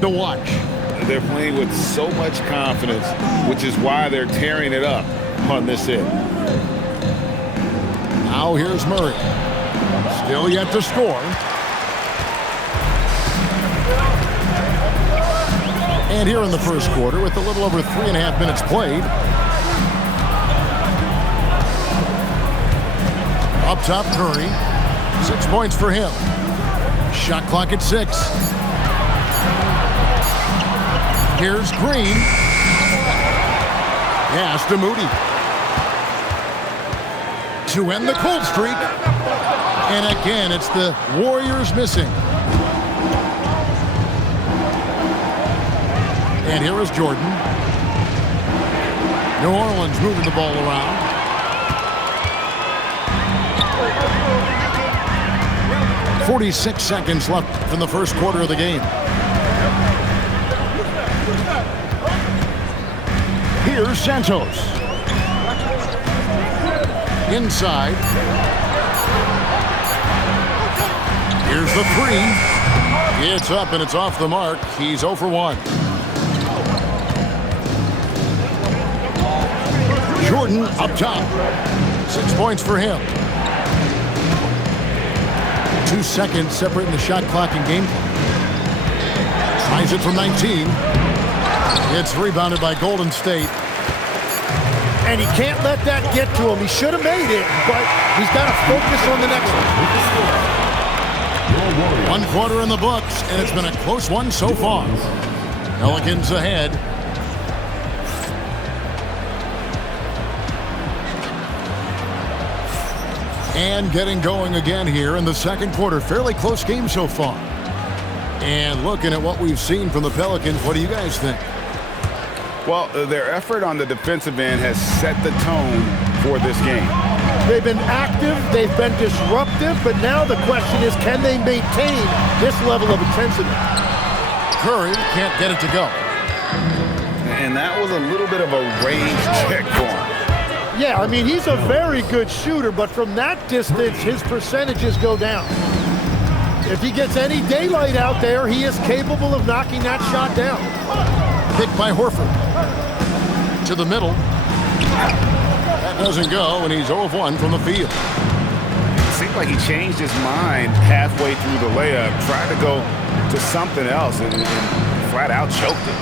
to watch. They're playing with so much confidence, which is why they're tearing it up on this end. Now here's Murray. Still yet to score. And here in the first quarter, with a little over 3.5 minutes played. Up top, Curry. 6 points for him. Shot clock at 6. Here's Green. Pass to Moody. To end the cold streak. And again, it's the Warriors missing. And here is Jordan. New Orleans moving the ball around. .46 seconds left in the first quarter of the game. Here's Santos. Inside. Here's the three. It's up and it's off the mark. He's 0 for 1. Jordan up top. 6 points for him. 2 seconds separating the shot clock and game clock. Tries it from 19. It's rebounded by Golden State. And he can't let that get to him. He should have made it, but he's got to focus on the next one. 1 quarter in the books, and it's been a close one so far. Pelicans ahead. And getting going again here in the second quarter. Fairly close game so far. And looking at what we've seen from the Pelicans, what do you guys think? Well, their effort on the defensive end has set the tone for this game. They've been active, they've been disruptive, but now the question is, can they maintain this level of intensity? Curry can't get it to go. And that was a little bit of a range check for him. Yeah, I mean, he's a very good shooter, but from that distance, his percentages go down. If he gets any daylight out there, he is capable of knocking that shot down. Picked by Horford. To the middle. That doesn't go, and he's 0 of 1 from the field. It seemed like he changed his mind halfway through the layup, tried to go to something else, and flat out choked it.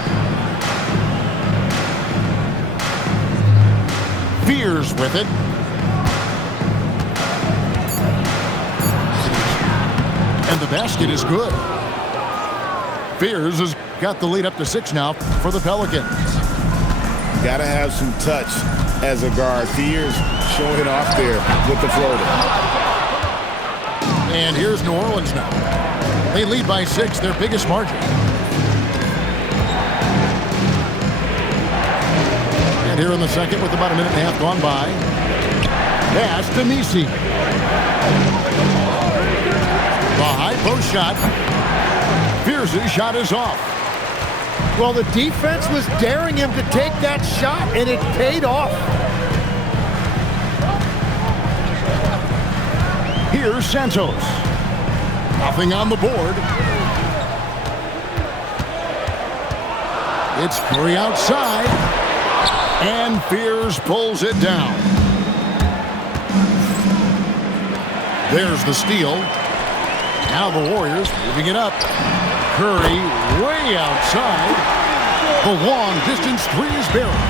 Fears with it. And the basket is good. Fears has got the lead up to 6 now for the Pelicans. Got to have some touch as a guard. Fears showing it off there with the floater. And here's New Orleans now. They lead by 6, their biggest margin. And here in the second with about 1.5 minutes gone by. Pass to Messi. The high post shot. Fears' shot is off. Well, the defense was daring him to take that shot, and it paid off. Here's Santos. Nothing on the board. It's Curry outside. And Fears pulls it down. There's the steal. Now the Warriors moving it up. Curry way outside. The long distance three is buried.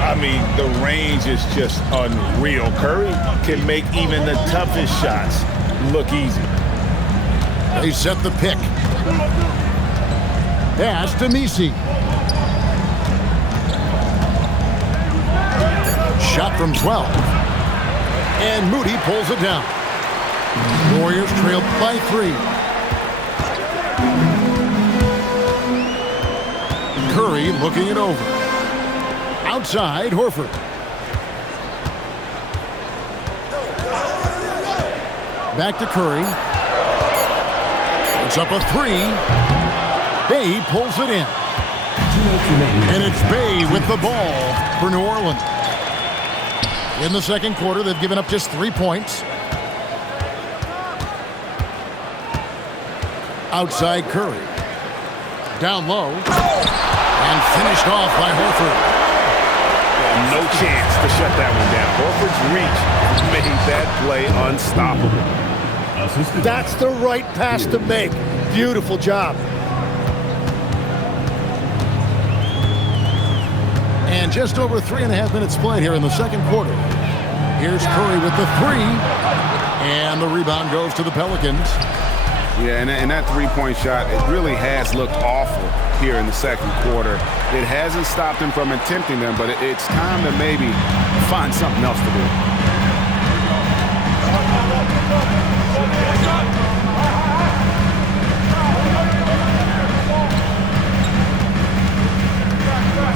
I mean, the range is just unreal. Curry can make even the toughest shots look easy. They set the pick. Pass to Messi. Shot from 12. And Moody pulls it down. Warriors trail by 3. Curry looking it over. Outside, Horford. Back to Curry. It's up a 3. Bay pulls it in. And it's Bay with the ball for New Orleans. In the second quarter, they've given up just 3 points. Outside Curry. down low. And finished off by Horford. No chance to shut that one down. Horford's reach made that play unstoppable. That's the right pass to make. Beautiful job. And just over 3.5 minutes played here in the second quarter. Here's Curry with the three. And the rebound goes to the Pelicans. Yeah, and that three-point shot, it really has looked awful here in the second quarter. It hasn't stopped him from attempting them, but it's time to maybe find something else to do.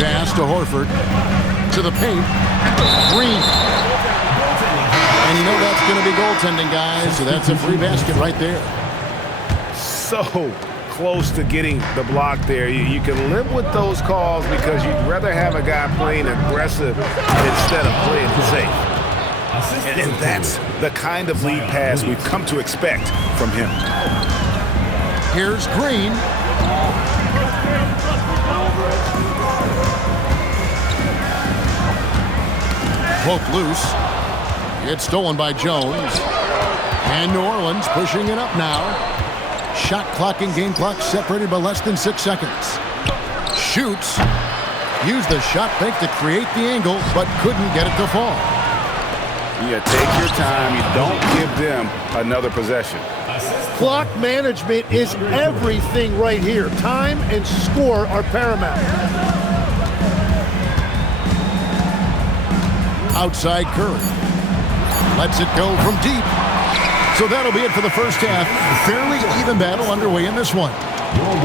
Pass to Horford. To the paint. Green. And you know that's going to be goaltending, guys, so that's a free basket right there. So close to getting the block there. You can live with those calls because you'd rather have a guy playing aggressive instead of playing safe. And that's the kind of lead pass we've come to expect from him. Here's Green. Poke loose. It's stolen by Jones. And New Orleans pushing it up now. Shot clock and game clock separated by less than 6 seconds. Shoots. Used the shot fake to create the angle, but couldn't get it to fall. Yeah, take your time. You don't give them another possession. Clock management is everything right here. Time and score are paramount. Outside Curry. Lets it go from deep. So that'll be it for the first half. Fairly even battle underway in this one.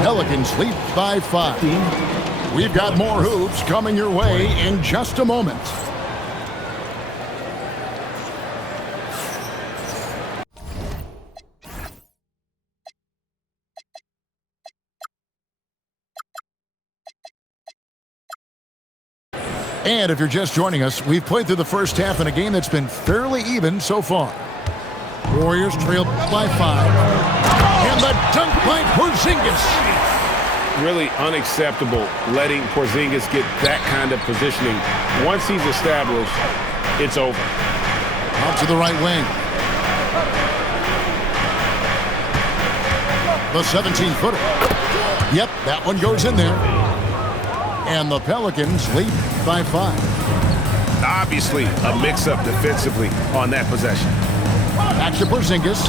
Pelicans lead by 5. We've got more hoops coming your way in just a moment. And if you're just joining us, we've played through the first half in a game that's been fairly even so far. Warriors trail by 5. And the dunk by Porzingis. Really unacceptable letting Porzingis get that kind of positioning. Once he's established, it's over. Out to the right wing. The 17-footer. Yep, that one goes in there. And the Pelicans lead by 5. Obviously, a mix-up defensively on that possession. Back to Porzingis.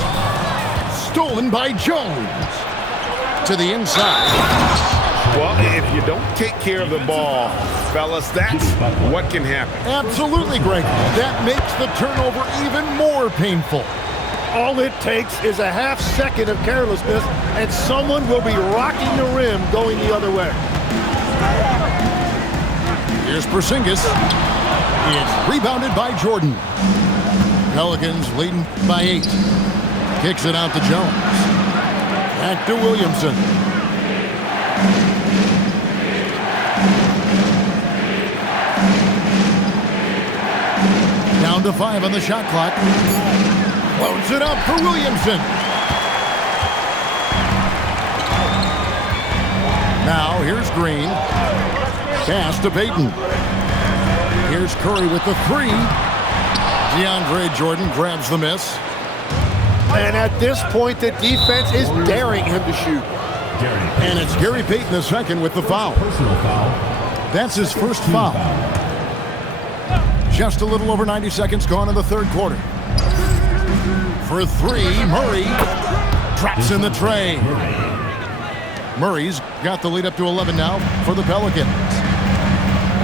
Stolen by Jones. To the inside. Well, if you don't take care of the ball, fellas, that's what can happen. Absolutely, Greg. That makes the turnover even more painful. All it takes is a half second of carelessness, and someone will be rocking the rim going the other way. Here's Porzingis. It's rebounded by Jordan. Pelicans leading by 8. Kicks it out to Jones. Back to Williamson. Down to 5 on the shot clock. Loads it up for Williamson. Now here's Green. Pass to Payton. Here's Curry with the 3. DeAndre Jordan grabs the miss. And at this point, the defense is daring him to shoot. And it's Gary Payton II with the foul. Personal foul. That's his first foul. Just a little over 90 seconds gone in the third quarter. For 3, Murray drops in the tray. Murray's got the lead up to 11 now for the Pelicans.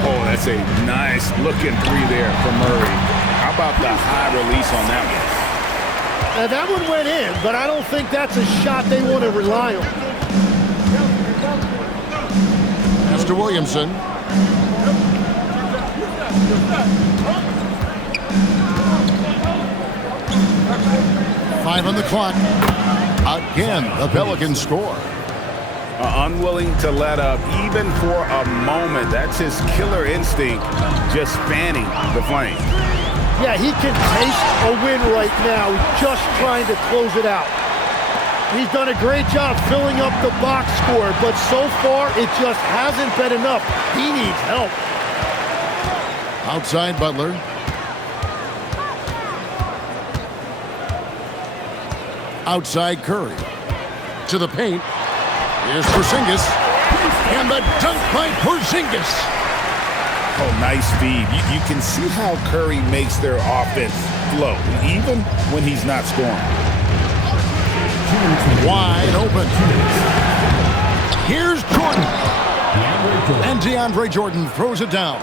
Oh, that's a nice looking 3 there from Murray. How about the high release on that one? Now that one went in, but I don't think that's a shot they want to rely on. Pass to Williamson. Five on the clock. Again, the Pelicans score. Unwilling to let up even for a moment. That's his killer instinct, just fanning the flame. Yeah, he can taste a win right now, just trying to close it out. He's done a great job filling up the box score, but so far it just hasn't been enough. He needs help. Outside Butler. Outside Curry. To the paint. Here's Porzingis. And the dunk by Porzingis. Oh, nice feed. You can see how Curry makes their offense flow, even when he's not scoring. Wide open. Here's Jordan. And DeAndre Jordan throws it down.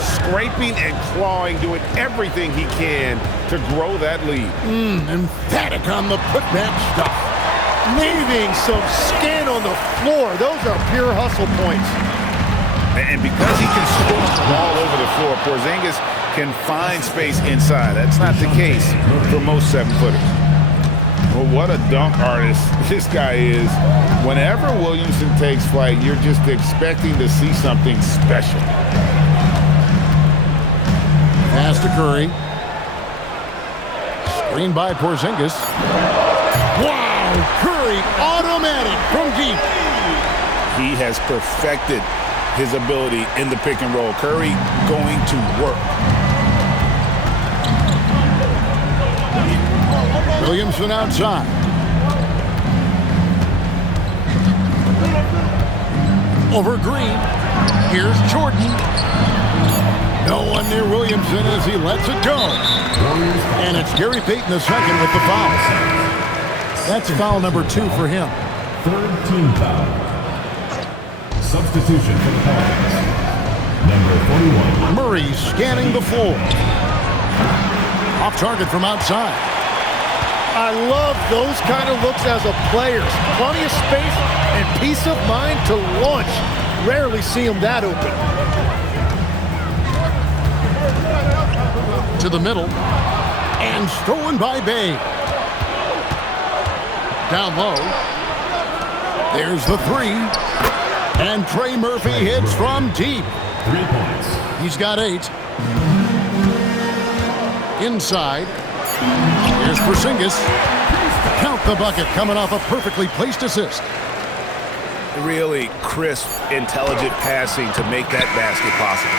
Scraping and clawing, doing everything he can to grow that lead. Emphatic on the putback stuff. Leaving some skin on the floor. Those are pure hustle points. And because he can score all over the floor, Porzingis can find space inside. That's not the case for most 7-footers. Well, what a dunk artist this guy is. Whenever Williamson takes flight, you're just expecting to see something special. Pass to Curry. Screen by Porzingis. Wow! Curry automatic from deep. He has perfected his ability in the pick and roll. Curry going to work. Williamson outside. Over Green. Here's Jordan. No one near Williamson as he lets it go. And it's Gary Payton II with the foul. That's foul number 2 for him. Third team foul. Substitution for the Pelicans. Number 41. Murray scanning the floor. Off target from outside. I love those kind of looks as a player. Plenty of space and peace of mind to launch. Rarely see him that open. To the middle. And stolen by Bay. Down low. There's the 3. And Trey Murphy hits from deep. 3 points. He's got 8. Inside. Here's Porzingis. Count the bucket coming off a perfectly placed assist. Really crisp, intelligent passing to make that basket possible.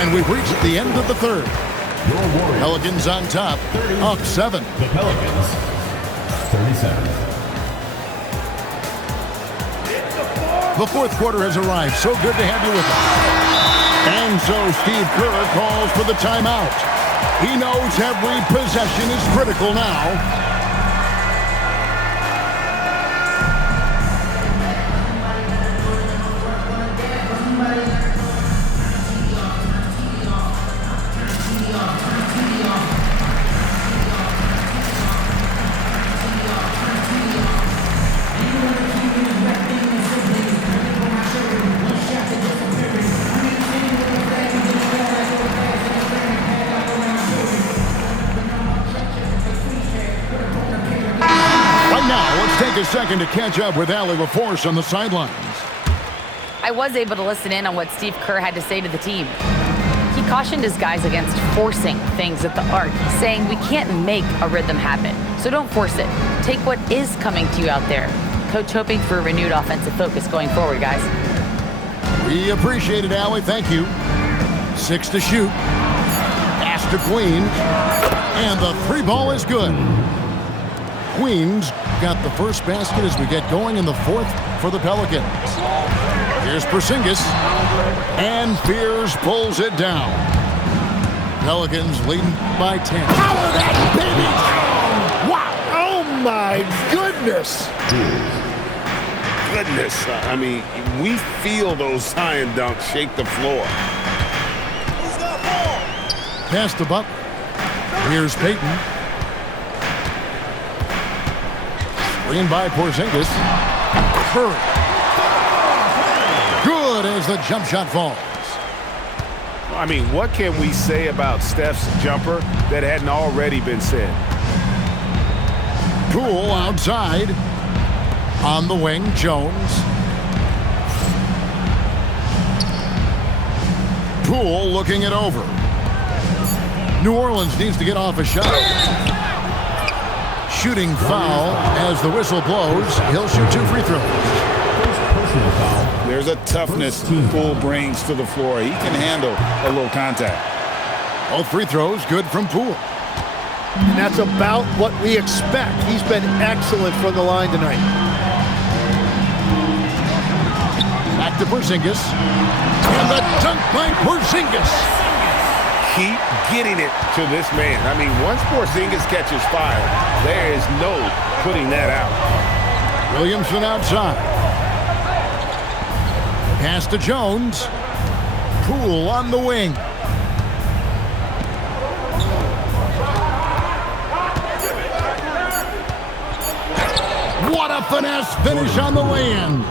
And we've reached the end of the third. Your Warriors. Pelicans on top, up 7. The Pelicans. 37. The fourth quarter has arrived. So good to have you with us. And so Steve Kerr calls for the timeout. He knows every possession is critical now. Take a second to catch up with Allie LaForce on the sidelines. I was able to listen in on what Steve Kerr had to say to the team. He cautioned his guys against forcing things at the arc, saying we can't make a rhythm happen, so don't force it. Take what is coming to you out there. Coach hoping for a renewed offensive focus going forward, guys. We appreciate it, Allie. Thank you. 6 to shoot. Pass to Queens. And the 3 ball is good. Queens got the first basket as we get going in the fourth for the Pelicans. Here's Porzingis. And Fears pulls it down. Pelicans leading by 10. Power that baby down! Wow! Oh my goodness! Goodness, I mean, we feel those Zion dunks shake the floor. Pass to Butler. Here's Payton. Screen by Porzingis. Curry. Good as the jump shot falls. I mean, what can we say about Steph's jumper that hadn't already been said? Poole outside. On the wing, Jones. Poole looking it over. New Orleans needs to get off a shot. shooting foul. As the whistle blows, he'll shoot 2 free throws. Personal foul. There's a toughness Poole brings to the floor. He can handle a little contact. Both free throws good from Poole. And that's about what we expect. He's been excellent from the line tonight. Back to Porzingis. And the dunk by Porzingis. Keep getting it to this man. I mean, once Porzingis catches fire, there is no putting that out. Williamson outside. Pass to Jones. Poole on the wing. What a finesse finish on the lay-in.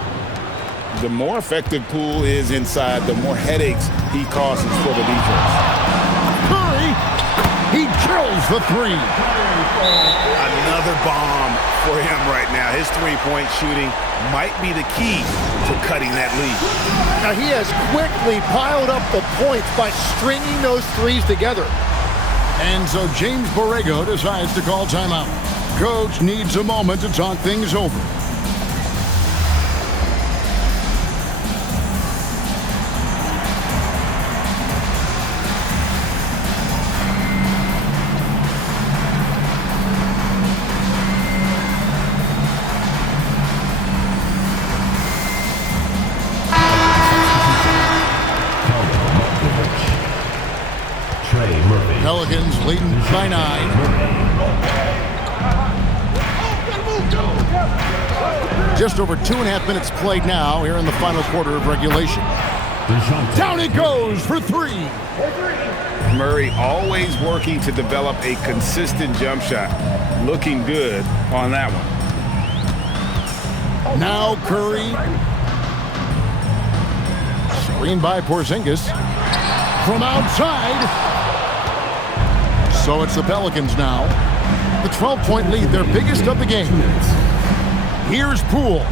The more effective Poole is inside, the more headaches he causes for the defense. Curry, he drills the 3. Another bomb for him right now. His three-point shooting might be the key to cutting that lead. Now he has quickly piled up the points by stringing those threes together. And so James Borrego decides to call timeout. Coach needs a moment to talk things over. Pelicans leading by 9. Just over 2.5 minutes played now here in the final quarter of regulation. Down it goes for 3. Murray always working to develop a consistent jump shot. Looking good on that one. Now Curry. Screen by Porzingis. From outside. So it's the Pelicans now. The 12-point lead, their biggest of the game. Here's Poole.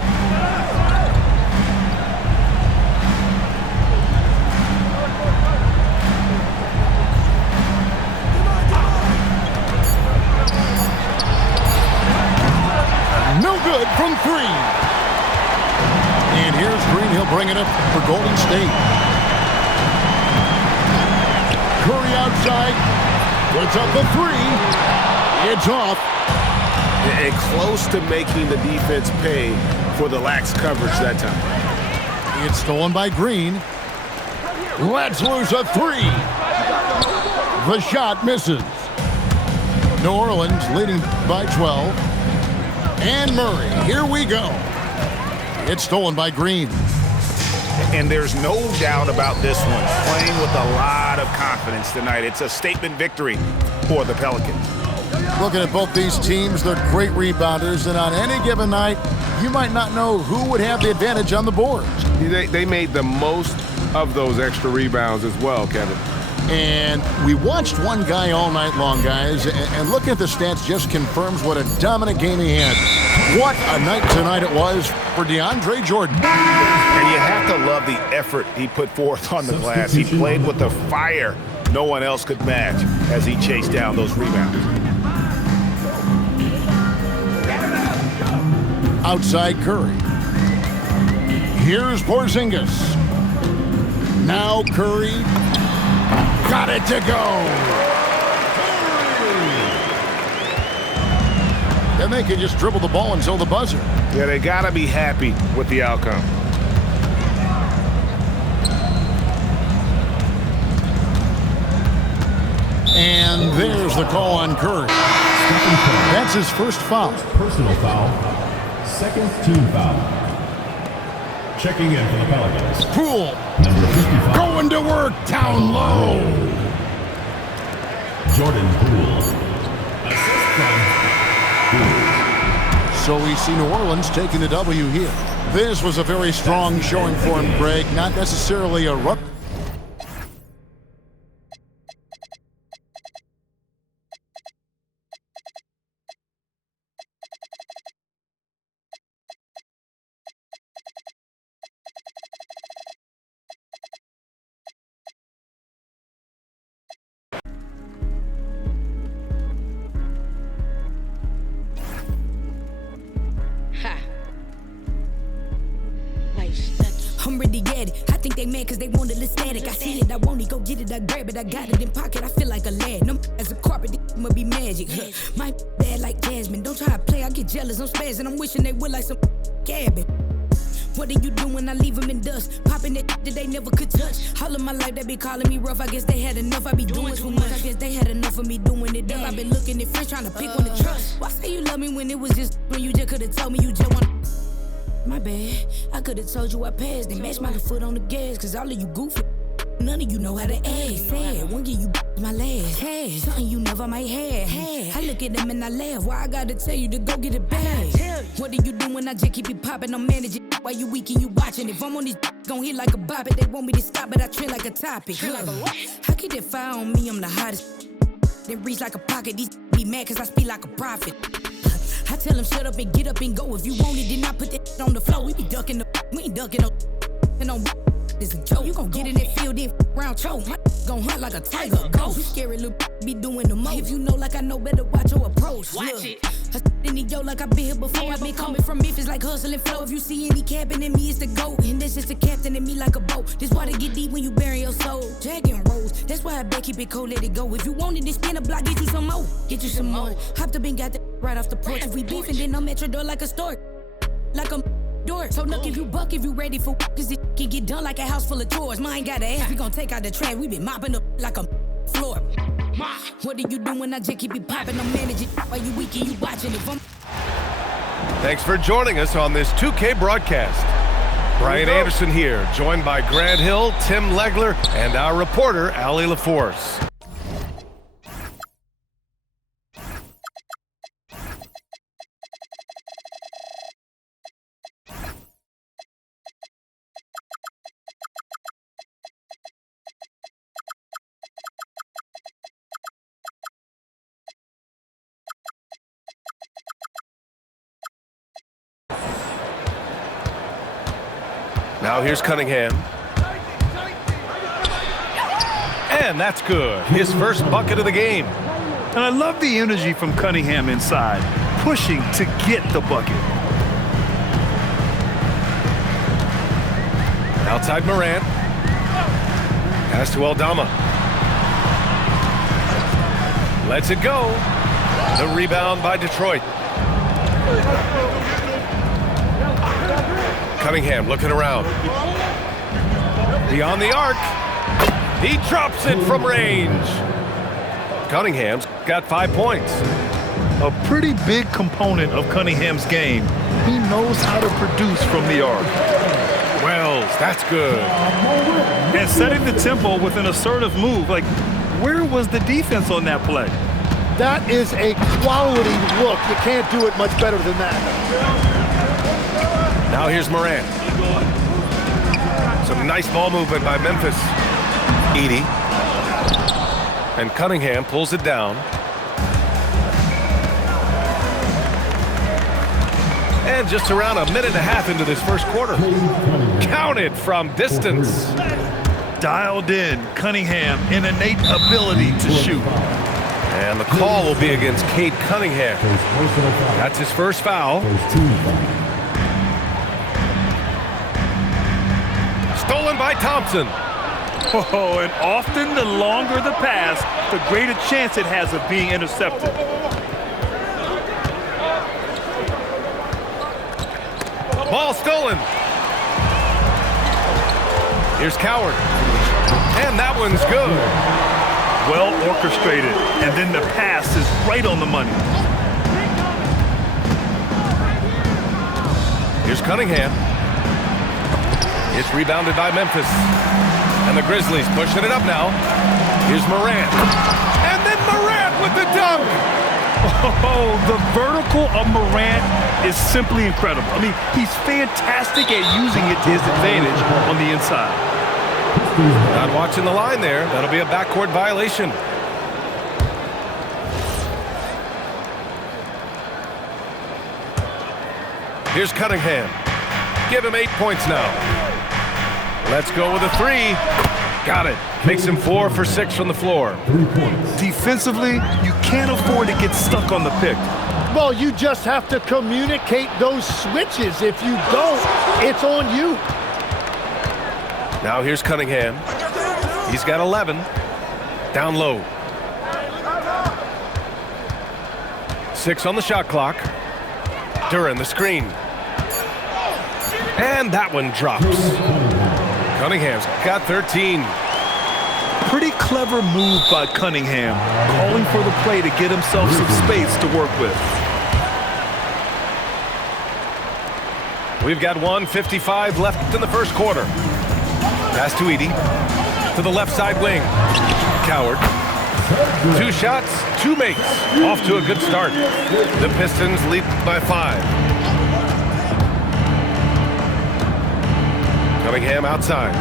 No good from 3. And here's Green. He'll bring it up for Golden State. Curry outside. Puts up the 3. It's off. And close to making the defense pay for the lax coverage that time. It's stolen by Green. Lets loose a 3. The shot misses. New Orleans leading by 12. And Murray, here we go. It's stolen by Green. And there's no doubt about this one. Playing with a lot of confidence tonight. It's a statement victory for the Pelicans. Looking at both these teams, they're great rebounders, and on any given night, you might not know who would have the advantage on the boards. They made the most of those extra rebounds as well, Kevin. And we watched one guy all night long, guys, and looking at the stats just confirms what a dominant game he had. What a night tonight it was for DeAndre Jordan. And you have to love the effort he put forth on the glass. He played with the fire no one else could match as he chased down those rebounds. Outside Curry. Here's Porzingis. Now Curry. Got it to go. Then they can just dribble the ball until the buzzer. Yeah, they got to be happy with the outcome. And there's the call on Curry. That's his first foul. Personal foul. Second team foul. Checking in for the Pelicans. Poole. Number 55. Going to work down low. Jordan Poole. Assist from Poole. So we see New Orleans taking the W here. This was a very strong showing for him, Greg. Not necessarily a rut. I'm ready at it. I think they mad cause they want a little static. I see it, I want it, go get it, I grab it. I got it in pocket, I feel like a lad. No as a carpet, this must be magic. My bad like Jasmine. Don't try to play, I get jealous, I'm spazzing. I'm wishing they would like some cabin. What do you do when I leave them in dust? Popping that they never could touch. All of my life they be calling me rough. I guess they had enough, I be doing too much. I guess they had enough of me doing it up. I been looking at friends trying to pick one to trust. Why say you love me when it was just when you just could've told me you just want. My bad, I could've told you I passed and matched my foot on the gas. Cause all of you goofy, none of you know how to act. Sad, one give you my last. Hey, something you never might have. Hey, I look at them and I laugh. Why I gotta tell you to go get it back? What do you do when I just keep it popping? I'm managing while you weak and you watching. If I'm on this gon' hit like a bop it. They want me to stop but I trend like a topic. How keep that fire on me? I'm the hottest. Then reach like a pocket. These be mad cause I speak like a prophet. I tell them shut up and get up and go. If you want it, then I put that on the floor. We be ducking we ain't ducking no and on it's a joke. You gon' get in that field then round choke. My gon' hunt like a tiger ghost. You scary little be doing the most. If you know like I know better, watch your approach. Watch it. I in the yo like I been here before. I been coming from Memphis like hustling flow. If you see any cabin in me, it's the GOAT. And this is the captain in me like a boat. This why they get deep when you bury your soul. Jack and Rose, that's why I bet keep it cold, let it go. If you want it, then spin a block, get you some more. Get you some more. Hopped up and got that right off the porch. If we beefing, then I'm at your door like a stork. Like a door. So look if you buck, if you ready for cause it can get done like a house full of chores. Mine got an ass, we gon' take out the trash. We been mopping up like a floor. What do you do when I just keep it popping? I'm managing while you weak and you watching. If I'm Thanks for joining us on this 2K broadcast. Brian Anderson here, joined by Grant Hill, Tim Legler, and our reporter, Allie LaForce. Now here's Cunningham. And that's good. His first bucket of the game. And I love the energy from Cunningham inside, pushing to get the bucket. Outside Morant. Pass to Aldama. Lets it go. The rebound by Detroit. Cunningham looking around. Beyond the arc. He drops it from range. Cunningham's got 5 points. A pretty big component of Cunningham's game. He knows how to produce from the arc. Wells, that's good. And setting the tempo with an assertive move. Like, where was the defense on that play? That is a quality look. You can't do it much better than that. Now here's Morant. Some nice ball movement by Memphis. Edey. And Cunningham pulls it down. And just around a minute and a half into this first quarter. Counted from distance. Dialed in, Cunningham, an innate ability to shoot. And the call will be against Cade Cunningham. That's his first foul. Stolen by Thompson. Oh, and often the longer the pass, the greater chance it has of being intercepted. Ball stolen. Here's Coward. And that one's good. Well orchestrated, and then the pass is right on the money. Here's Cunningham. It's rebounded by Memphis. And the Grizzlies pushing it up now. Here's Morant. And then Morant with the dunk. Oh, the vertical of Morant is simply incredible. I mean, he's fantastic at using it to his advantage on the inside. Not watching the line there. That'll be a backcourt violation. Here's Cunningham. Give him 8 points now. Let's go with a three. Got it. Makes him 4 for 6 from the floor. Defensively, you can't afford to get stuck on the pick. Well, you just have to communicate those switches. If you don't, it's on you. Now here's Cunningham. He's got 11. Down low. 6 on the shot clock. Duran the screen. And that one drops. Cunningham's got 13. Pretty clever move by Cunningham, calling for the play to get himself some space to work with. We've got 1:55 left in the first quarter. Pass to Edey. To the left side wing. Coward. 2 shots, 2 makes. Off to a good start. The Pistons lead by 5. Cunningham outside.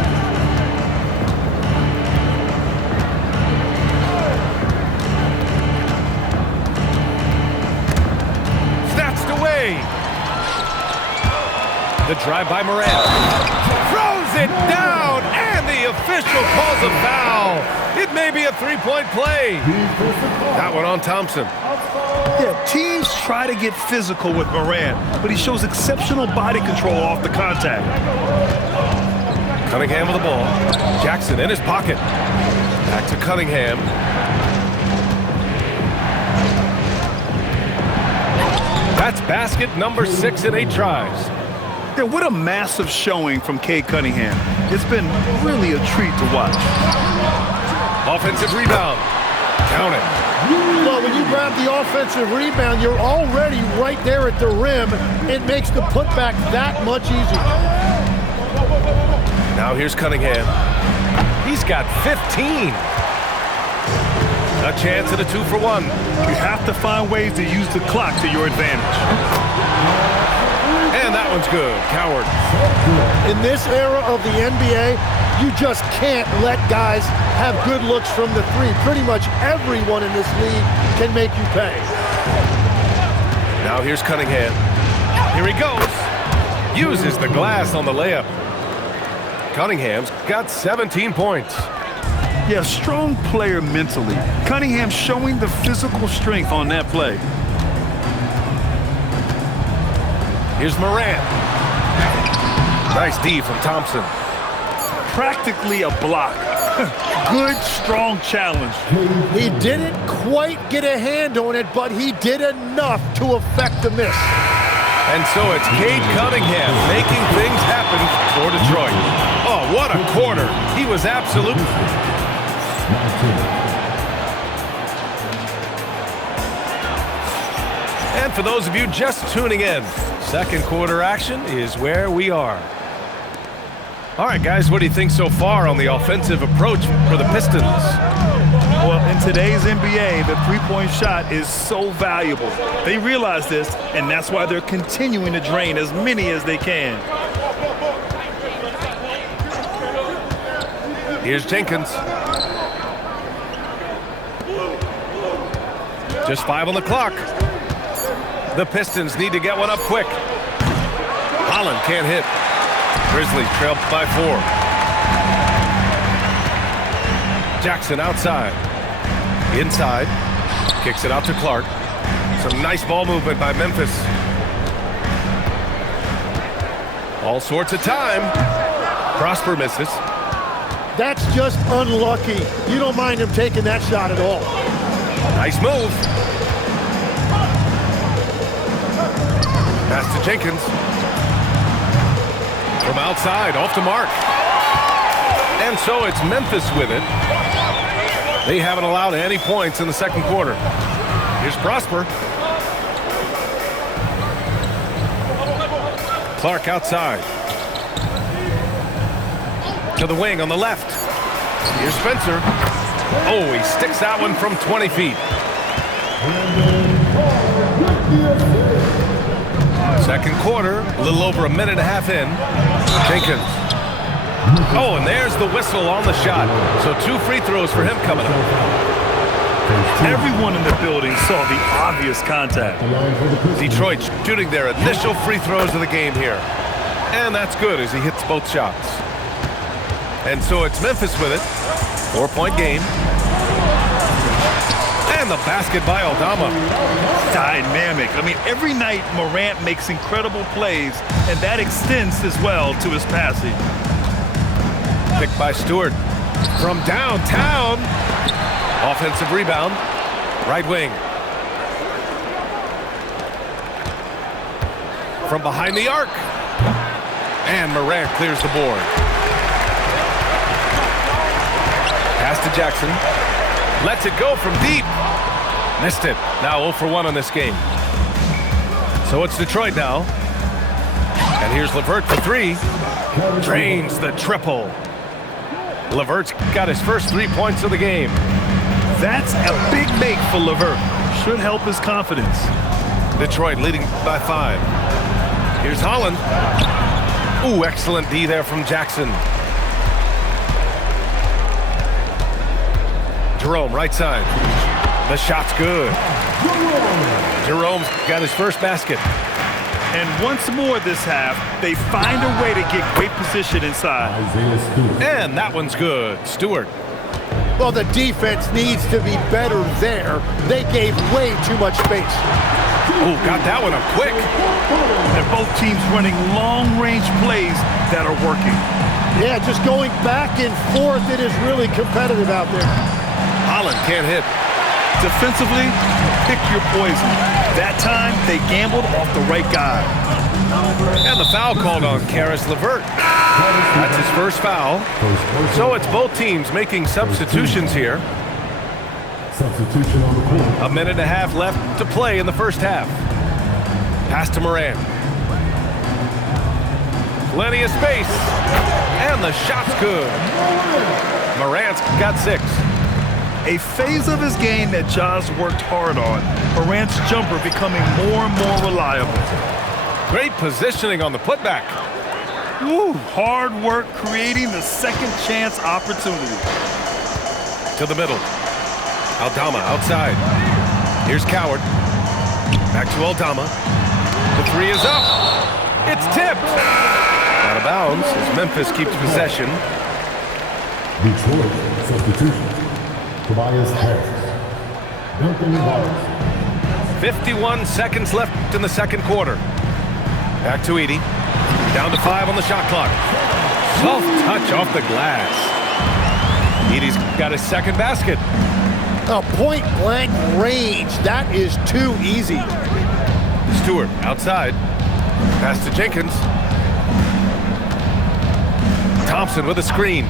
Snatched away. The drive by Morant. Throws it down, and the official calls a foul. It may be a 3-point play. That one on Thompson. Yeah, teams try to get physical with Morant, but he shows exceptional body control off the contact. Cunningham with the ball. Jackson in his pocket. Back to Cunningham. That's basket number 6 in 8 tries. Yeah, what a massive showing from Cade Cunningham. It's been really a treat to watch. Offensive rebound. Count it. Well, when you grab the offensive rebound, you're already right there at the rim. It makes the putback that much easier. Now here's Cunningham. He's got 15. A chance at a 2-for-1. You have to find ways to use the clock to your advantage. And that one's good. Coward. In this era of the NBA, you just can't let guys have good looks from the 3. Pretty much everyone in this league can make you pay. Now here's Cunningham. Here he goes. Uses the glass on the layup. Cunningham's got 17 points. Yeah, strong player mentally. Cunningham showing the physical strength on that play. Here's Morant. Nice D from Thompson. Practically a block. Good, strong challenge. He didn't quite get a hand on it, but he did enough to affect the miss. And so it's Cade Cunningham making things happen for Detroit. Oh, what a quarter. He was absolute. And for those of you just tuning in, second quarter action is where we are. All right, guys, what do you think so far on the offensive approach for the Pistons? Well, in today's NBA, the three-point shot is so valuable. They realize this, and that's why they're continuing to drain as many as they can. Here's Jenkins. Just 5 on the clock. The Pistons need to get one up quick. Holland can't hit. Grizzlies trail by 4. Jackson outside. Inside. Kicks it out to Clark. Some nice ball movement by Memphis. All sorts of time. Prosper misses. That's just unlucky. You don't mind him taking that shot at all. Nice move. Pass to Jenkins. From outside, off to Mark. And so it's Memphis with it. They haven't allowed any points in the second quarter. Here's Prosper. Clark outside. To the wing on the left. Here's Spencer. Oh, he sticks that one from 20 feet. Second quarter, a little over a minute and a half in. Jenkins. Oh, and there's the whistle on the shot. So 2 free throws for him coming up. Everyone in the building saw the obvious contact. Detroit shooting their initial free throws of the game here. And that's good as he hits both shots. And so it's Memphis with it. 4-point game. And the basket by Aldama. Dynamic. I mean, every night Morant makes incredible plays, and that extends as well to his passing. Picked by Stewart. From downtown. Offensive rebound. Right wing. From behind the arc. And Morant clears the board. Pass to Jackson. Lets it go from deep. Missed it. Now 0 for 1 on this game. So it's Detroit now. And here's LeVert for 3. Drains the triple. LeVert's got his first 3 points of the game. That's a big make for LeVert. Should help his confidence. Detroit leading by 5. Here's Holland. Ooh, excellent D there from Jackson. Jerome, right side. The shot's good. Jerome's got his first basket. And once more this half, they find a way to get great position inside. And that one's good. Stewart. Well, the defense needs to be better there. They gave way too much space. Ooh, got that one up quick. And both teams running long-range plays that are working. Yeah, just going back and forth, it is really competitive out there. Holland can't hit. Defensively, pick your poison. That time, they gambled off the right guy. And the foul called on Caris LeVert. That's his first foul. So it's both teams making substitutions here. Substitution on the court. A minute and a half left to play in the first half. Pass to Morant. Plenty of space. And the shot's good. Morant's got 6. A phase of his game that Ja's worked hard on. Morant's jumper becoming more and more reliable. Great positioning on the putback. Woo, hard work creating the second chance opportunity. To the middle. Aldama outside. Here's Coward. Back to Aldama. The 3 is up. It's tipped. Out of bounds as Memphis keeps possession. Detroit substitution. Tobias Harris. Duncan Robinson. 51 seconds left in the second quarter. Back to Edey. Down to 5 on the shot clock. Soft touch off the glass. Edey's got his second basket. A point-blank range. That is too easy. Stewart outside. Pass to Jenkins. Thompson with a screen.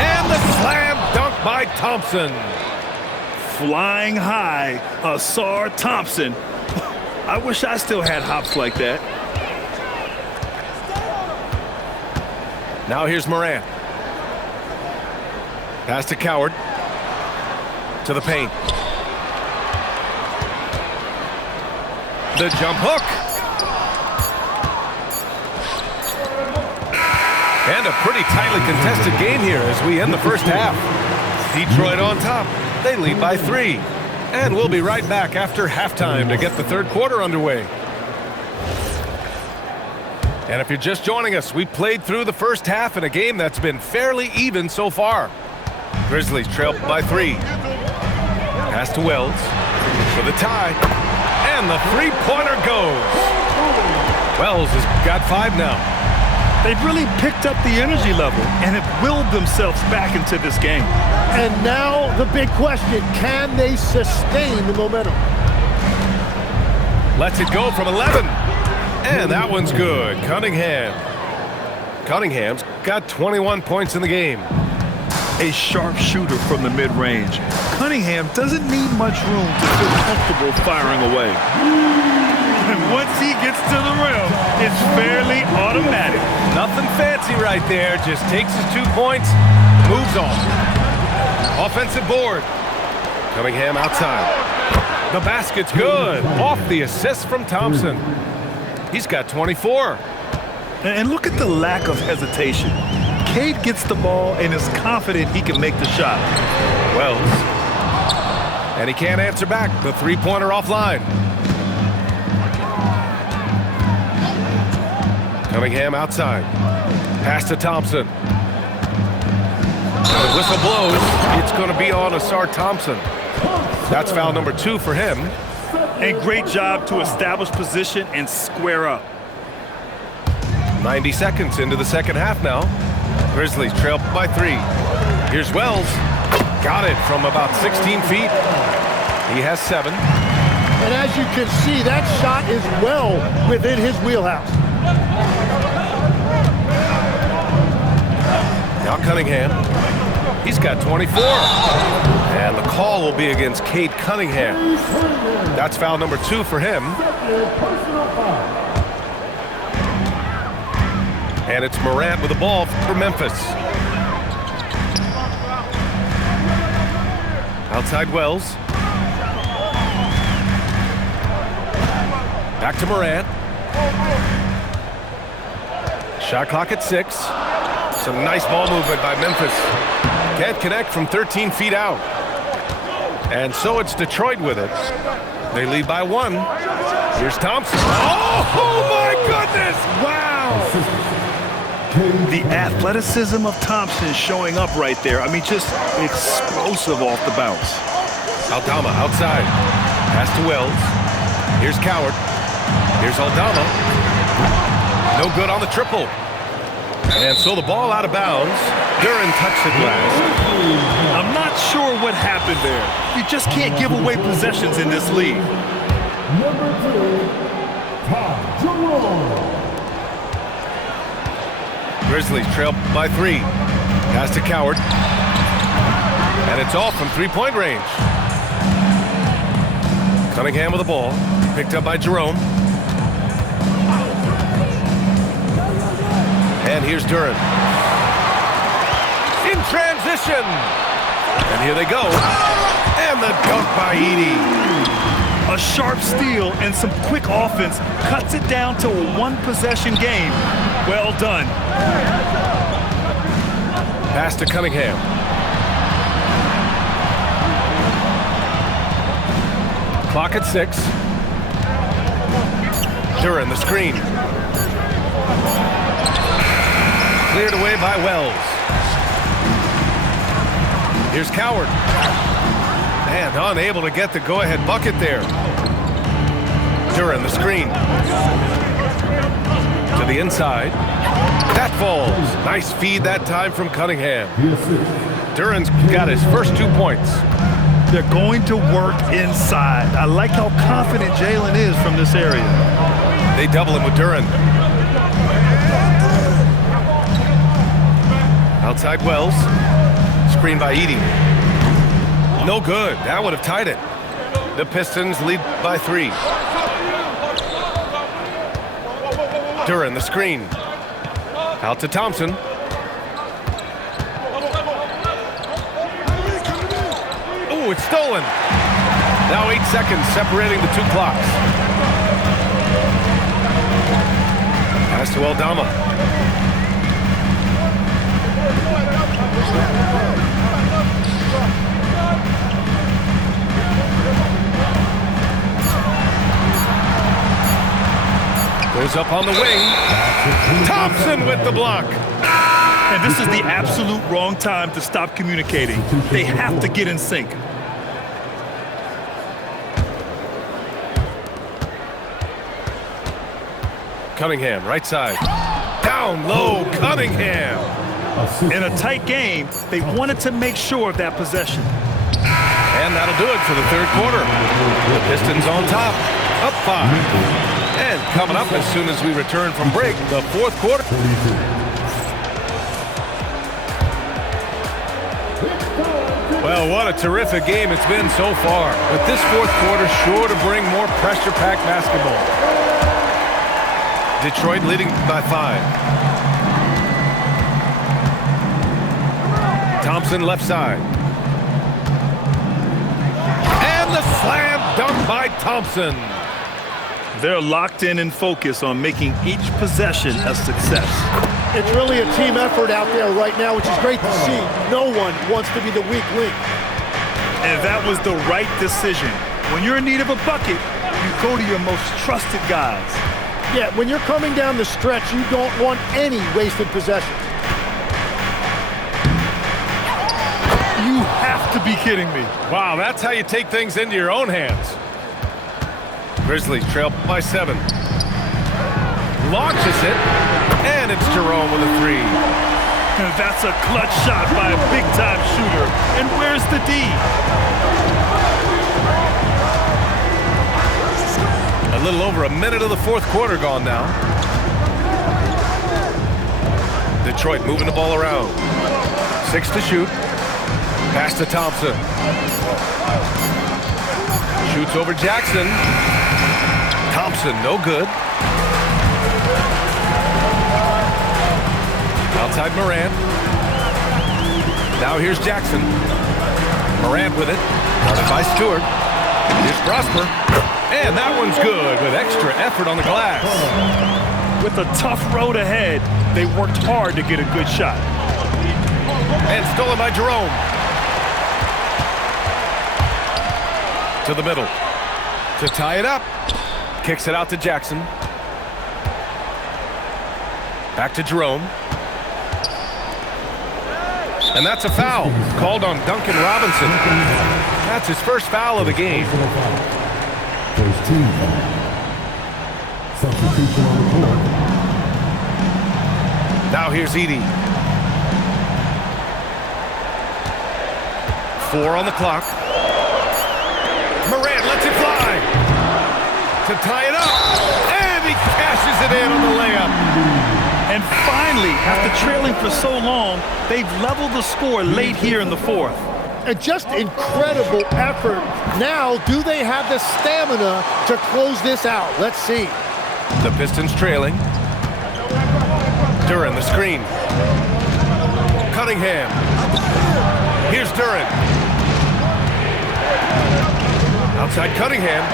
And the slam dunk by Thompson. Flying high, Ausar Thompson. I wish I still had hops like that. Now here's Morant. Pass to Coward. To the paint. The jump hook. And a pretty tightly contested game here as we end the first half. Detroit on top. They lead by 3. And we'll be right back after halftime to get the third quarter underway. And if you're just joining us, we played through the first half in a game that's been fairly even so far. Grizzlies trail by 3. Pass to Wells for the tie. And the three-pointer goes. Wells has got 5 now. They've really picked up the energy level and have willed themselves back into this game. And now the big question, can they sustain the momentum? Lets it go from 11. And that one's good. Cunningham's got 21 points in the game. A sharp shooter from the mid-range. Cunningham doesn't need much room to feel comfortable firing away. And once he gets to the rim, it's fairly automatic. Nothing fancy right there. Just takes his 2 points, moves on. Offensive board. Cunningham outside. The basket's good. Off the assist from Thompson. He's got 24. And look at the lack of hesitation. Cade gets the ball and is confident he can make the shot. Wells. And he can't answer back. The three-pointer offline. Cunningham outside. Pass to Thompson. The whistle blows. It's going to be on Ausar Thompson. That's foul number 2 for him. And great job to establish position and square up. 90 seconds into the second half now. Grizzlies trail by 3. Here's Wells. Got it from about 16 feet. He has 7. And as you can see, that shot is well within his wheelhouse. Now Cunningham. He's got 24. And the call will be against Cade Cunningham. That's foul number 2 for him. And it's Morant with the ball for Memphis. Outside Wells. Back to Morant. Shot clock at 6. Some nice ball movement by Memphis. Can't connect from 13 feet out. And so it's Detroit with it. They lead by 1. Here's Thompson. Oh my goodness! Wow! The athleticism of Thompson showing up right there. I mean, just explosive off the bounce. Aldama outside. Pass to Wells. Here's Coward. Here's Aldama. No good on the triple. And so the ball out of bounds. Duren touched it last. I'm not sure what happened there. You just can't give away possessions in this league. Number 2, Ty Jerome. Grizzlies trail by 3. Pass to Coward. And it's off from 3-point range. Cunningham with the ball. Picked up by Jerome. And here's Duren. In transition. And here they go. And the dunk by Edey. A sharp steal and some quick offense cuts it down to a 1-possession game. Well done. Pass to Cunningham. Clock at 6. Duren the screen. Cleared away by Wells. Here's Coward. And unable to get the go-ahead bucket there. Duren the screen. To the inside. That falls. Nice feed that time from Cunningham. Duren's got his first 2 points. They're going to work inside. I like how confident Jalen is from this area. They double him with Duren. Outside Wells. Screen by Edey. No good. That would have tied it. The Pistons lead by 3. Duren the screen. Out to Thompson. Ooh, it's stolen. Now 8 seconds separating the 2 clocks. Pass to Aldama. Goes up on the wing. Thompson with the block. And this is the absolute wrong time to stop communicating. They have to get in sync. Cunningham, right side. Down low, Cunningham. In a tight game, they wanted to make sure of that possession. And that'll do it for the third quarter. The Pistons on top, up 5. And coming up as soon as we return from break, the fourth quarter. Well, what a terrific game it's been so far. But this fourth quarter sure to bring more pressure-packed basketball. Detroit leading by 5. Thompson left side. And the slam dunk by Thompson. They're locked in and focused on making each possession a success. It's really a team effort out there right now, which is great to see. No one wants to be the weak link. And that was the right decision. When you're in need of a bucket, you go to your most trusted guys. Yeah, when you're coming down the stretch, you don't want any wasted possessions. You have to be kidding me. Wow, that's how you take things into your own hands. Grizzlies trail by 7. Launches it. And it's Jerome with a three. That's a clutch shot by a big-time shooter. And where's the D? A little over a minute of the fourth quarter gone now. Detroit moving the ball around. 6 to shoot. Pass to Thompson. Shoots over Jackson. Thompson, no good. Outside Morant. Now here's Jackson. Morant with it. Guarded by Stewart. Here's Prosper. And that one's good with extra effort on the glass. With a tough road ahead, they worked hard to get a good shot. And stolen by Jerome. To the middle. To tie it up. Kicks it out to Jackson. Back to Jerome. And that's a foul called on Duncan Robinson. That's his first foul of the game. First team foul. Substitution on the court. Now here's Edey. 4 on the clock. Morant lets it fly. To tie it up. And he cashes it in on the layup. And finally, after trailing for so long, they've leveled the score late here in the fourth. And just incredible effort. Now, do they have the stamina to close this out? Let's see. The Pistons trailing. Duren, the screen. Cunningham. Here's Duren. Outside Cunningham.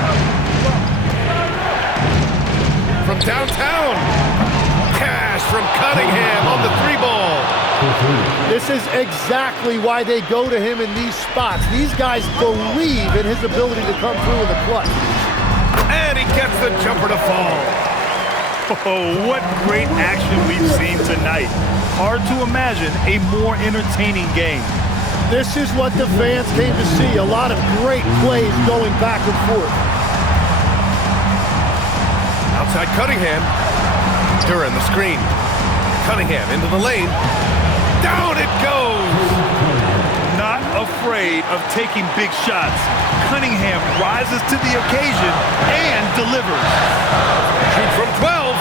From downtown. Cash from Cunningham on the 3-ball. This is exactly why they go to him in these spots. These guys believe in his ability to come through in the clutch. And he gets the jumper to fall. Oh, what great action we've seen tonight. Hard to imagine a more entertaining game. This is what the fans came to see. A lot of great plays going back and forth. Outside Cunningham. Duren, the screen. Cunningham into the lane. Down it goes! Not afraid of taking big shots. Cunningham rises to the occasion and delivers. Shoot from 12.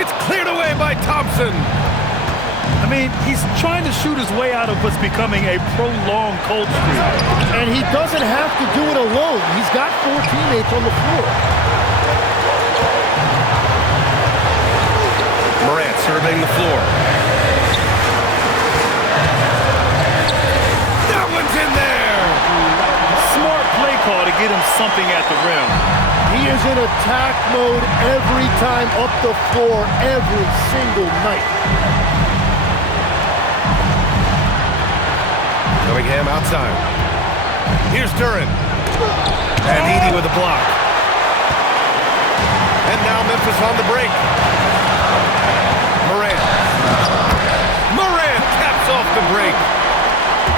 It's cleared away by Thompson. I mean, he's trying to shoot his way out of what's becoming a prolonged cold streak. And he doesn't have to do it alone. He's got 4 teammates on the floor. Morant surveying the floor. That one's in there! Smart play call to get him something at the rim. He is in attack mode every time up the floor, every single night. Cunningham outside. Here's Duren. And Edey with a block. And now Memphis on the break. Morant taps off the break.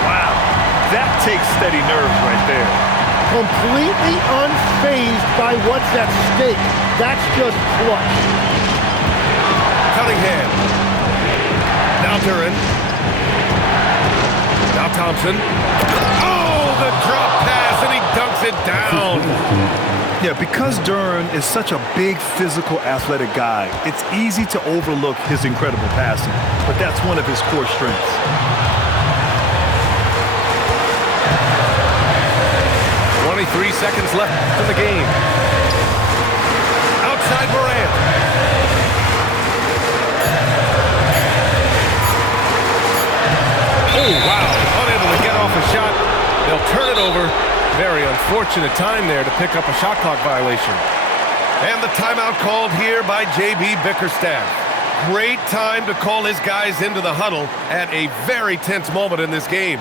Wow, that takes steady nerves right there. Completely unfazed by what's at stake. That's just clutch. Cunningham. Now Duren. Now Thompson. Oh, the drop pass, and he dunks it down. Yeah, because Duren is such a big, physical, athletic guy, it's easy to overlook his incredible passing, but that's one of his core strengths. .23 seconds left in the game. Outside Morant. Oh, wow. Unable to get off a shot. They'll turn it over. Very unfortunate time there to pick up a shot clock violation. And the timeout called here by J.B. Bickerstaff. Great time to call his guys into the huddle at a very tense moment in this game.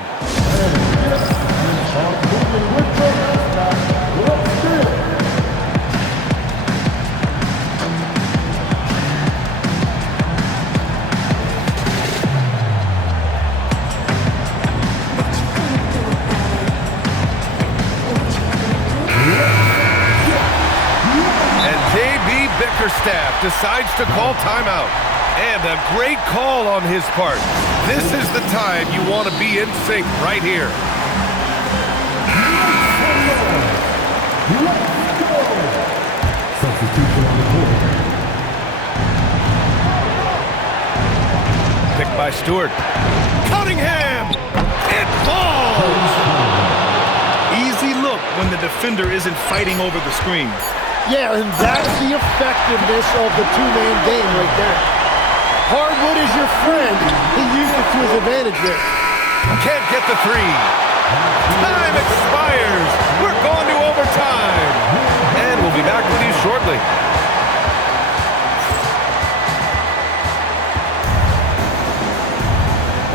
Bickerstaff decides to call timeout. And a great call on his part. This is the time you want to be in sync right here. Substitution on the board. Picked by Stewart. Cunningham! It falls! Easy look when the defender isn't fighting over the screen. Yeah, and that's the effectiveness of the two-man game right there. Hardwood is your friend. He used it to his advantage there. Can't get the three. Time expires. We're going to overtime. And we'll be back with you shortly.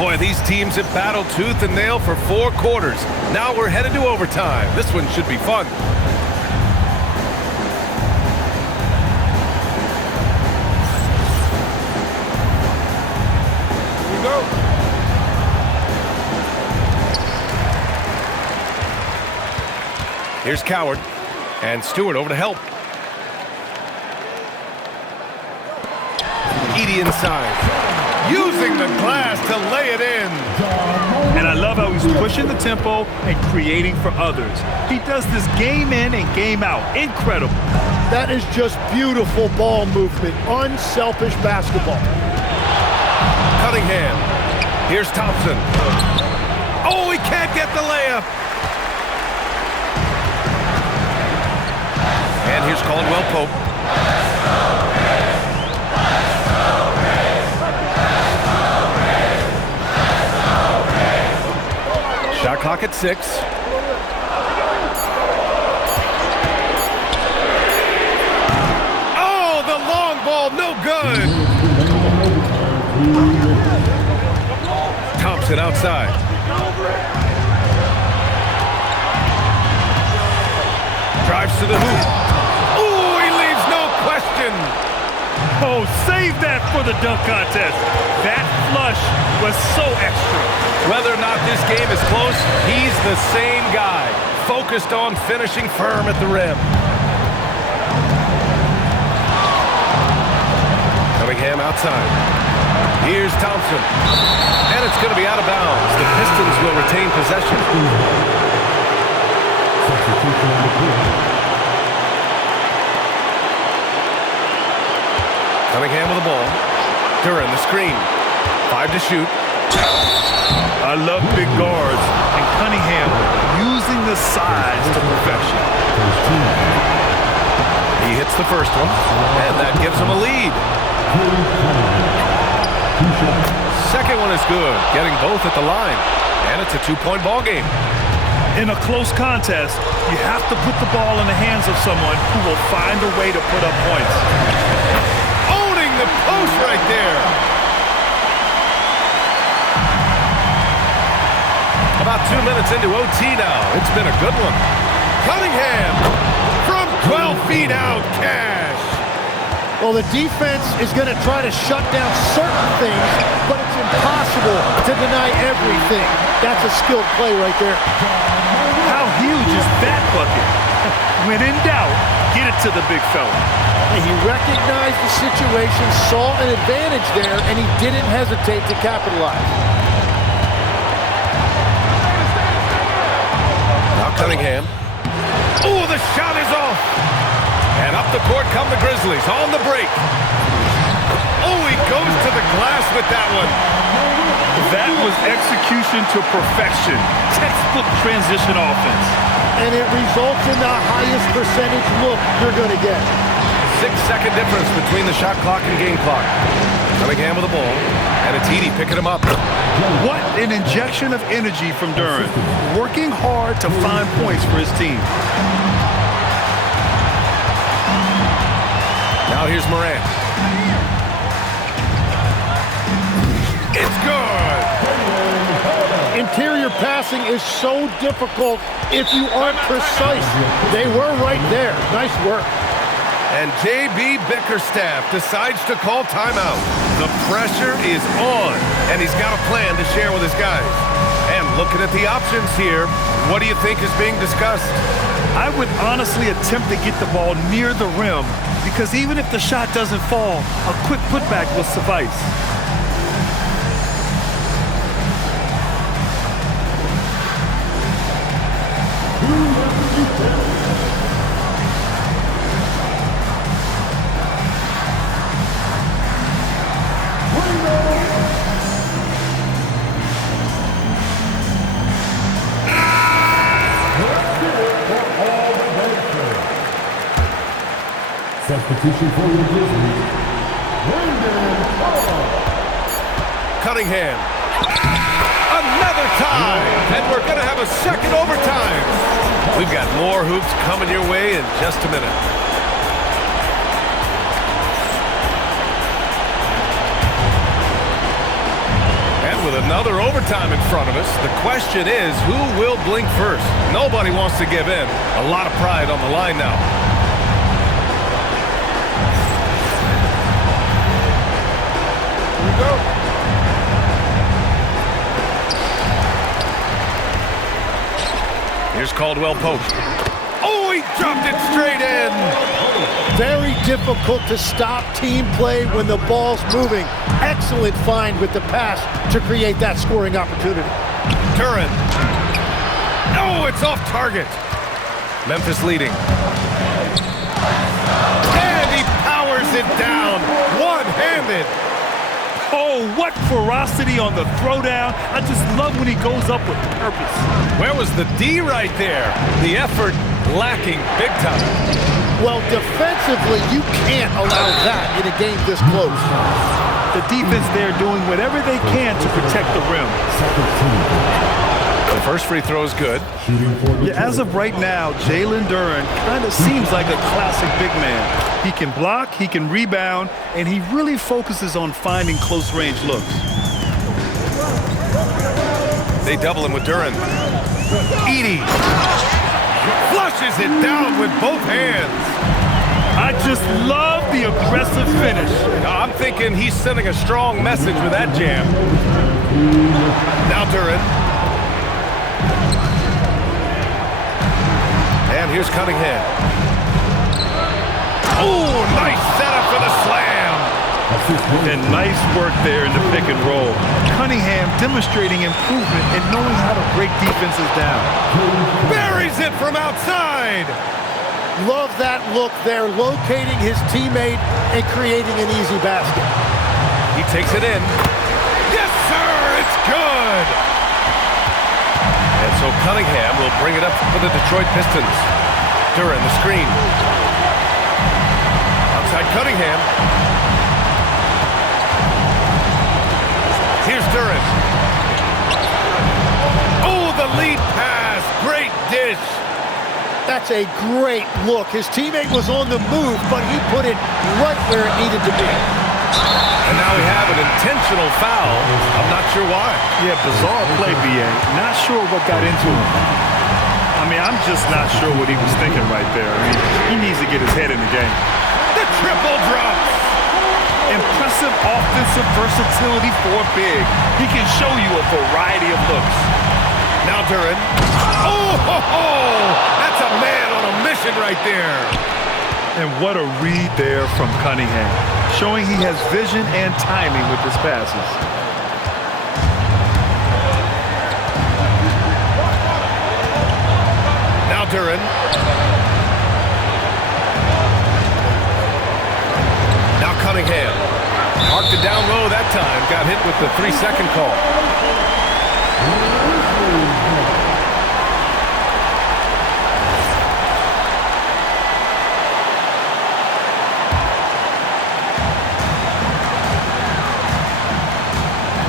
Boy, these teams have battled tooth and nail for 4 quarters. Now we're headed to overtime. This one should be fun. Here we go. Here's Coward. And Stewart over to help. Edey inside. Using the glass to lay it in. And I love how he's pushing the tempo and creating for others. He does this game in and game out. Incredible. That is just beautiful ball movement. Unselfish basketball. Cunningham. Here's Thompson. Oh, he can't get the layup. And here's Caldwell Pope. Shot clock at 6. Oh, the long ball, no good. Thompson outside. Drives to the hoop. Ooh, he leaves no question. Oh, save that for the dunk contest. That flush was so extra. Whether or not this game is close, he's the same guy, focused on finishing firm at the rim. Cunningham outside. Here's Thompson. And it's going to be out of bounds. The Pistons will retain possession. Substitution on the board. Cunningham with the ball. Duran the screen. 5 to shoot. I love big guards, and Cunningham using the size to perfection. He hits the first one, and that gives him a lead. Second one is good, getting both at the line, and it's a 2-point ball game. In a close contest, you have to put the ball in the hands of someone who will find a way to put up points. Owning the post right there. About 2 minutes into OT now. It's been a good one. Cunningham from 12 feet out. Cash. Well, the defense is going to try to shut down certain things, but it's impossible to deny everything. That's a skilled play right there. How huge is that bucket? When in doubt, get it to the big fella. And he recognized the situation, saw an advantage there, and he didn't hesitate to capitalize. Cunningham. Oh, the shot is off. And up the court come the Grizzlies on the break. Oh, he goes to the glass with that one. That was execution to perfection. Textbook transition offense. And it results in the highest percentage look you're going to get. 6-second difference between the shot clock and game clock. Cunningham with the ball. And it's Edey picking him up. What an injection of energy from Duran. Working hard to find points for his team. Now here's Morant. It's good. Interior passing is so difficult if you aren't precise. They were right there. Nice work. And J.B. Bickerstaff decides to call timeout. The pressure is on, and he's got a plan to share with his guys. And looking at the options here, what do you think is being discussed? I would honestly attempt to get the ball near the rim because even if the shot doesn't fall, a quick putback will suffice. Substitution for the Grizzlies, Brandon Carr. Cunningham. Another tie, and we're going to have a second overtime. We've got more hoops coming your way in just a minute. And with another overtime in front of us, the question is, who will blink first? Nobody wants to give in. A lot of pride on the line now. Go. Here's Caldwell Pope. Oh, he dropped it straight in. Very difficult to stop team play when the ball's moving. Excellent find with the pass to create that scoring opportunity. Duren. Oh, it's off target. Memphis leading. And he powers it down. One-handed. Oh, what ferocity on the throwdown. I just love when he goes up with purpose. Where was the D right there? The effort lacking big time. Well, defensively, you can't allow that in a game this close. The defense there doing whatever they can to protect the rim. The first free throw is good. Yeah, as of right now, Jalen Duren kind of seems like a classic big man. He can block, he can rebound, and he really focuses on finding close-range looks. They double him with Duren. Edey flushes it down with both hands. I just love the aggressive finish. I'm thinking he's sending a strong message with that jam. Now Duren. And here's Cunningham. Oh, nice setup for the slam. And nice work there in the pick and roll. Cunningham demonstrating improvement and knowing how to break defenses down. Buries it from outside. Love that look there, locating his teammate and creating an easy basket. He takes it in. Yes, sir, it's good. And so Cunningham will bring it up for the Detroit Pistons. Duren, the screen. Outside Cunningham. Here's Duren. Oh, the lead pass. Great dish. That's a great look. His teammate was on the move, but he put it right where it needed to be. And now we have an intentional foul. I'm not sure why. Yeah, bizarre play, B.A. Not sure what got into him. I mean, I'm just not sure what he was thinking right there. I mean, he needs to get his head in the game. The triple drops. Impressive offensive versatility for big. He can show you a variety of looks. Now Duren. Oh, ho, ho. That's a man on a mission right there. And what a read there from Cunningham, showing he has vision and timing with his passes. Now Duren. Now Cunningham. Marked it down low that time. Got hit with the 3-second call.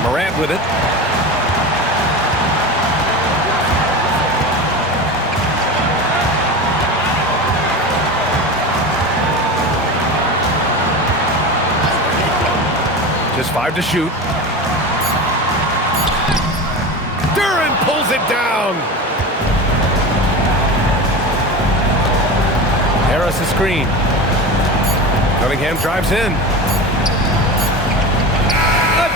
Morant with it. Just 5 to shoot. Duren pulls it down. Harris a screen. Cunningham drives in.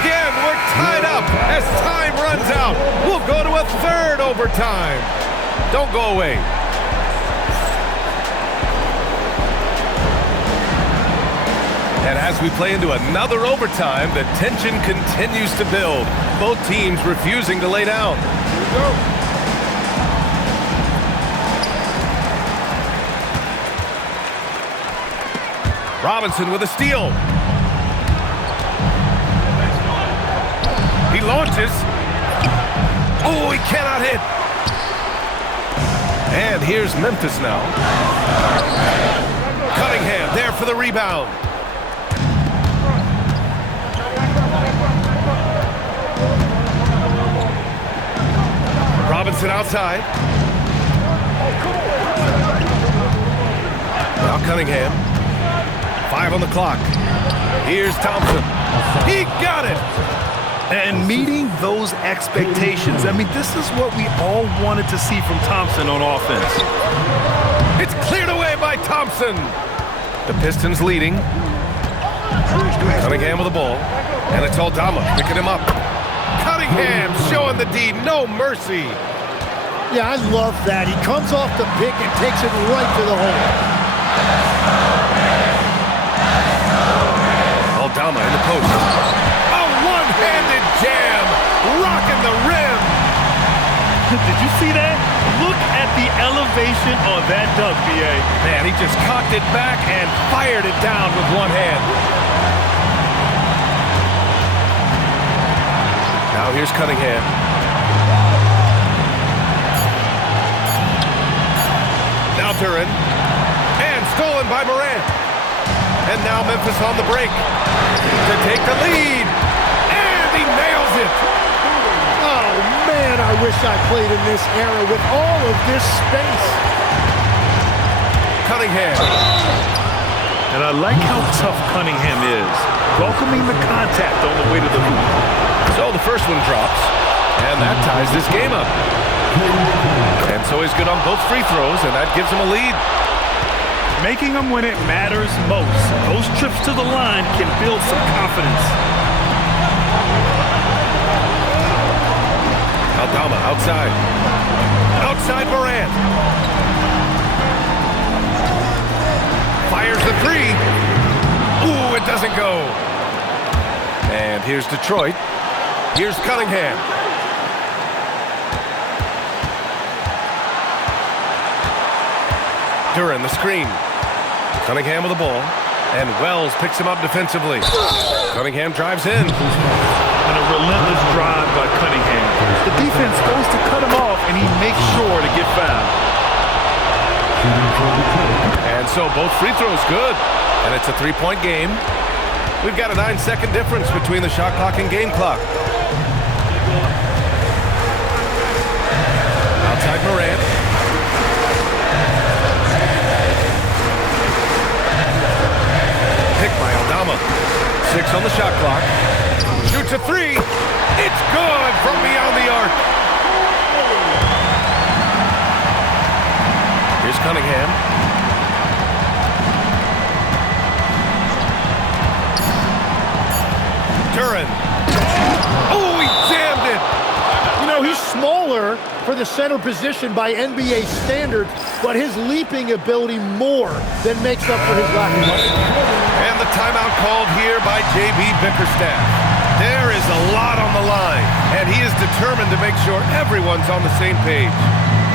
Again, we're tied up as time runs out. We'll go to a third overtime. Don't go away. And as we play into another overtime, the tension continues to build. Both teams refusing to lay down. Here we go. Robinson with a steal. He launches. Oh, he cannot hit. And here's Memphis now. Cunningham there for the rebound. Robinson outside. Now Cunningham. 5 on the clock. Here's Thompson. He got it. And meeting those expectations. I mean, this is what we all wanted to see from Thompson on offense. It's cleared away by Thompson. The Pistons leading. Cunningham with the ball. And it's Aldama picking him up. Cunningham showing the D. No mercy. Yeah, I love that. He comes off the pick and takes it right to the hole. Aldama in the post. A one-handed jam. Rocking the rim. Did you see that? Look at the elevation on that dunk, B.A. Man, he just cocked it back and fired it down with one hand. Now here's Cunningham. Now Duren. And stolen by Morant. And now Memphis on the break to take the lead. And he nails it. Oh, man, I wish I played in this era with all of this space. Cunningham. And I like how tough Cunningham is, welcoming the contact on the way to the hoop. So the first one drops, and that ties this game up. And so he's good on both free throws, and that gives him a lead. Making them when it matters most. Those trips to the line can build some confidence. Aldama outside. Outside Morant. Fires the three. Ooh, it doesn't go. And here's Detroit. Here's Cunningham. Duren the screen. Cunningham with the ball. And Wells picks him up defensively. Cunningham drives in. And a relentless drive by Cunningham. The defense goes to cut him off, and he makes sure to get fouled. And so both free throws good. And it's a three-point game. We've got a 9-second difference between the shot clock and game clock. Outside Morant. Picked by Aldama. 6 on the shot clock. Shoots a three. It's good from beyond the arc. Here's Cunningham. Duren. Oh, he jammed it. You know, he's smaller for the center position by NBA standards, but his leaping ability more than makes up for his lack of muscle. And the timeout called here by J.B. Bickerstaff. There is a lot on the line, and he is determined to make sure everyone's on the same page.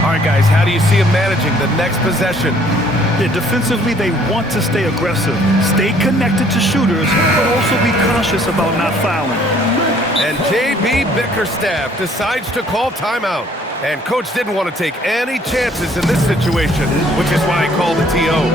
All right, guys, how do you see him managing the next possession? Yeah, defensively, they want to stay aggressive, stay connected to shooters, but also be cautious about not fouling. And J.B. Bickerstaff decides to call timeout. And Coach didn't want to take any chances in this situation, which is why he called the TO.